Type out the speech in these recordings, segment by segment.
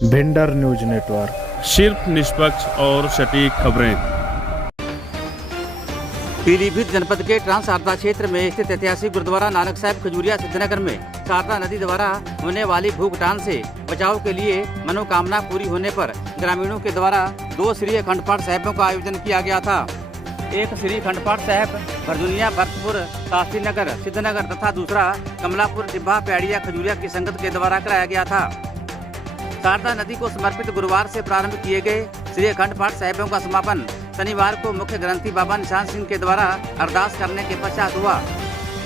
Bhinder news network, सिर्फ निष्पक्ष और सटीक खबरें। पीलीभीत जनपद के ट्रांस शारदा क्षेत्र में स्थित ऐतिहासिक गुरुद्वारा नानक साहिब खजूरिया सिद्धनगर में शारदा नदी द्वारा होने वाली भू उठान से बचाव के लिए मनोकामना पूरी होने पर ग्रामीणों के द्वारा 2 श्री अखंड पाठ साहिबों का आयोजन किया गया था। एक श्री अखंड पाठ साहिब भरजुनिया, भरतपुर, शास्त्री नगर, सिद्धनगर तथा दूसरा कमलापुर, टिब्बा, पैड़िया, खजूरिया की संगत के द्वारा कराया गया था। शारदा नदी को समर्पित गुरुवार से प्रारंभ किए गए श्री अखंड पाठ साहिबों का समापन शनिवार को मुख्य ग्रंथी बाबा निशान सिंह के द्वारा अरदास करने के पश्चात हुआ।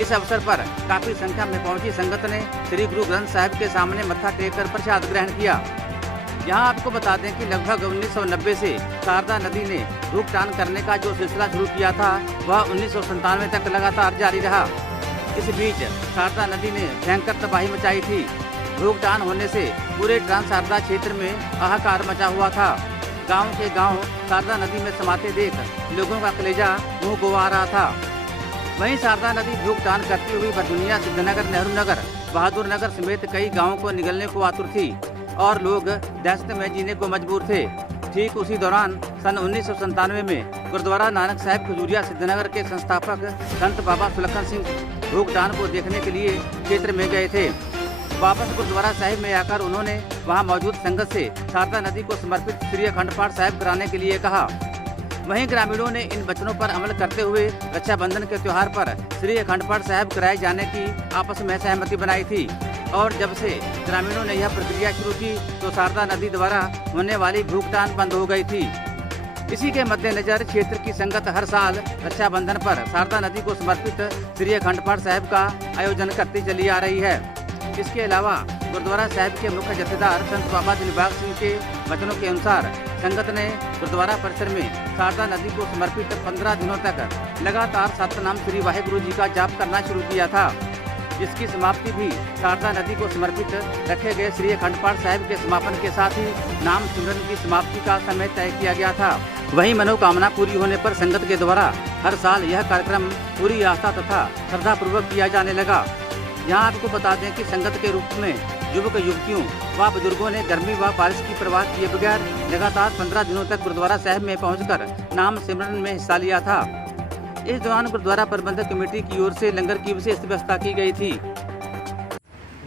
इस अवसर पर काफी संख्या में पहुंची संगत ने श्री गुरु ग्रंथ साहिब के सामने मत्था टेक कर प्रसाद ग्रहण किया। यहाँ आपको बता दें कि लगभग 1990 से शारदा नदी ने भूखटान करने का जो सिलसिला शुरू किया था वह 1997 तक लगातार जारी रहा। इस बीच शारदा नदी ने भयंकर तबाही मचाई थी। भूखटान होने से पूरे ट्रांस शारदा क्षेत्र में हाहाकार मचा हुआ था। गांव के गांव शारदा नदी में समाते देख लोगों का कलेजा मुंह को आ रहा था। वहीं शारदा नदी भूखटान करती हुई भरजुनिया, सिद्धनगर, नेहरू नगर, बहादुर नगर समेत कई गांवों को निगलने को आतुर थी और लोग दहशत में जीने को मजबूर थे। ठीक उसी दौरान सन 1997 में गुरुद्वारा नानक साहिब खजूरिया सिद्धनगर के संस्थापक संत बाबा सुलखन सिंह भूखटान को देखने के लिए क्षेत्र में गए थे। वापस गुरुद्वारा साहिब में आकर उन्होंने वहां मौजूद संगत से शारदा नदी को समर्पित श्री अखंड पाठ साहिब कराने के लिए कहा। वहीं ग्रामीणों ने इन वचनों पर अमल करते हुए रक्षाबंधन के त्योहार पर श्री अखंड पाठ साहिब कराए जाने की आपस में सहमति बनाई थी और जब से ग्रामीणों ने यह प्रक्रिया शुरू की तो शारदा नदी द्वारा होने वाली भूखटान बंद हो गई थी। इसी के मद्देनजर क्षेत्र की संगत हर साल रक्षाबंधन पर शारदा नदी को समर्पित श्री अखंड पाठ साहिब का आयोजन करती चली आ रही है। इसके अलावा गुरुद्वारा साहिब के मुख्य जथेदार संत बाबा दिलबाग सिंह के वचनों के अनुसार संगत ने गुरुद्वारा परिसर में शारदा नदी को समर्पित 15 दिनों तक लगातार सतनाम श्री वाहिगुरु जी का जाप करना शुरू किया था, जिसकी समाप्ति भी शारदा नदी को समर्पित रखे गए श्री अखंड पाठ साहिब के समापन के साथ ही नाम सिमरन की समाप्ति का समय तय किया गया था। वहीं मनोकामना पूरी होने पर संगत के द्वारा हर साल यह कार्यक्रम पूरी आस्था तथा श्रद्धा पूर्वक किया जाने लगा। यहाँ आपको बता दें कि संगत के रूप में युवक युवतियों व बुजुर्गों ने गर्मी व बारिश की परवाह किए बगैर लगातार 15 दिनों तक गुरुद्वारा साहिब में पहुंचकर नाम सिमरन में हिस्सा लिया था। इस दौरान गुरुद्वारा प्रबंधक कमेटी की ओर से लंगर की विशेष व्यवस्था की गई थी।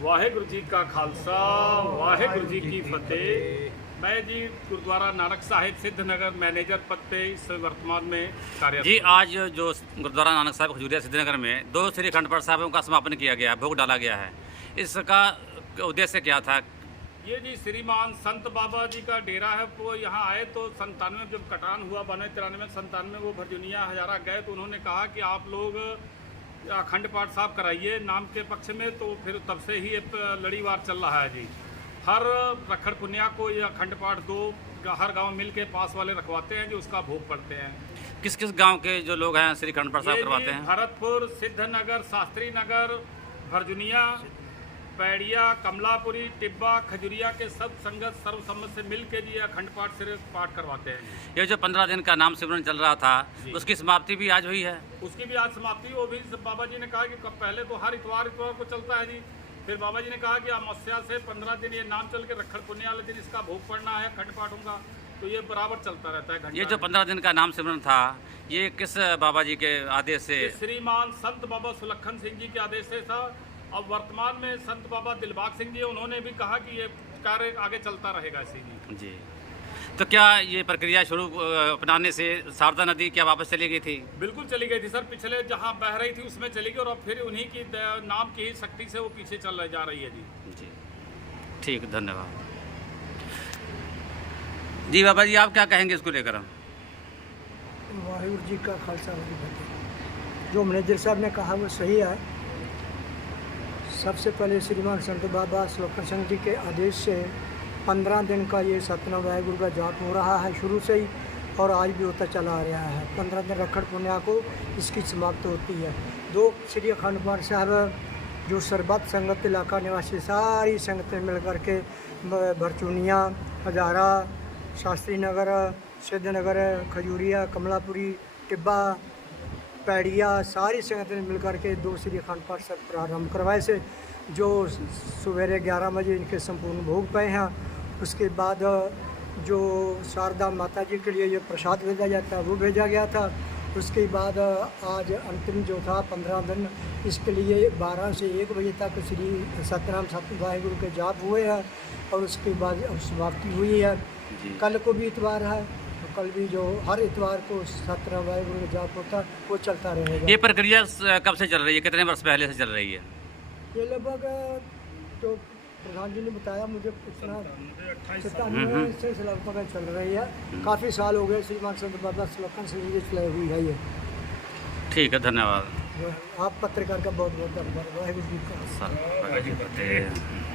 वाहेगुरु जी का खालसा, वाहेगुरु जी की फतेह। मैं जी गुरुद्वारा नानक साहिब सिद्धनगर मैनेजर पद पे इस वर्तमान में कार्यरत जी। आज जो गुरुद्वारा नानक साहिब खजूरिया सिद्धनगर में 2 श्री अखंड पाठ साहिबों का समापन किया गया, भोग डाला गया है, इसका उद्देश्य क्या था? ये जी श्रीमान संत बाबा जी का डेरा है। वो यहाँ आए तो 97 जब कटान हुआ, 92, 93 वो भरजुनिया हजारा गए तो उन्होंने कहा कि आप लोग अखंड पाठ साहब कराइए नाम के पक्ष में। तो फिर तब से ही एक लड़ीवार चल रहा है जी। हर रखड़ पुनिया को ये अखंड पाठ 2 हर गांव मिल के पास वाले रखवाते हैं जो उसका भोग पड़ते हैं। किस किस गांव के जो लोग हैं श्री अखंड पाठ साहब करवाते हैं? भरतपुर, सिद्धनगर, शास्त्री नगर, भरजुनिया, पैड़िया, कमलापुरी, टिब्बा, खजूरिया के सब संगत सर्वसम्मत से मिल के जी अखंड पाठ सिर्फ पाठ करवाते हैं। ये जो 15 दिन का नाम सिमरन चल रहा था उसकी समाप्ति भी आज हुई है? उसकी भी आज समाप्ति। वो भी बाबा जी ने कहा कि पहले तो हर इतवार को चलता है जी। फिर बाबा जी ने कहा कि अमावस्या से 15 दिन ये नाम चल के रखड़ पुण्य वाले दिन इसका भोग पड़ना है अखंड पाठों का, तो ये बराबर चलता रहता है। ये जो 15 दिन का नाम सिमरन था ये किस बाबा जी के आदेश से? श्रीमान संत बाबा सुलखन सिंह जी के आदेश से था। अब वर्तमान में संत बाबा दिलबाग सिंह जी उन्होंने भी कहा कि ये कार्य आगे चलता रहेगा इसी जी। तो क्या ये प्रक्रिया शुरू अपनाने से शारदा नदी क्या वापस चली गई थी? बिल्कुल चली गई थी सर। पिछले जहाँ बह रही थी उसमें चली गई और अब फिर उन्हीं की नाम की शक्ति से वो पीछे चल जा रही है जी। ठीक, धन्यवाद जी। बाबा जी आप क्या कहेंगे इसको लेकर? वाहिगुरु जी का खालसा जो मैनेजर साहब ने कहा वो सही है। सबसे पहले श्रीमान संत बाबा सुलखन सिंह जी के आदेश से 15 दिन का ये सतनाम वाहिगुरु का जाप हो रहा है शुरू से ही और आज भी होता चला आ रहा है। 15 दिन रखड़ पुण्या को इसकी समाप्त होती है। 2 श्री अखंड पाठ साहब जो सरबत संगत इलाका निवासी सारी संगतें मिल कर के भरचूनिया, हजारा, शास्त्री नगर, सिद्धनगर, खजूरिया, कमलापुरी, टिब्बा, पैड़िया सारी संगतें मिल कर के 2 श्री अखंड पाठ साहब प्रारंभ करवाए से जो सवेरे 11 बजे इनके संपूर्ण भोग पाए हैं उसके बाद जो शारदा माता जी के लिए ये प्रसाद भेजा जाता है वो भेजा गया था। उसके बाद आज अंतिम जो था 15 दिन, इसके लिए 12 से 1 बजे तक श्री सतनाम सत वाहिगुरु के जाप हुए हैं और उसके बाद अब समाप्ति हुई है। कल को भी इतवार है, तो कल भी जो हर इतवार को सतनाम वाहिगुरु का जाप होता है वो चलता रहेगा। ये प्रक्रिया कब से चल रही है, कितने वर्ष पहले से चल रही है? ये लगभग तो प्रधान जी ने बताया मुझे इतना 97 से लगभग चल रही है। काफ़ी साल हो गए श्रीमान संत बाबा सुलक्षण सिंह जी चलाई हुई है ये। ठीक है, धन्यवाद। आप पत्रकार का बहुत बहुत धन्यवाद। वाहिगुरु जी का वाहिगुरू जी का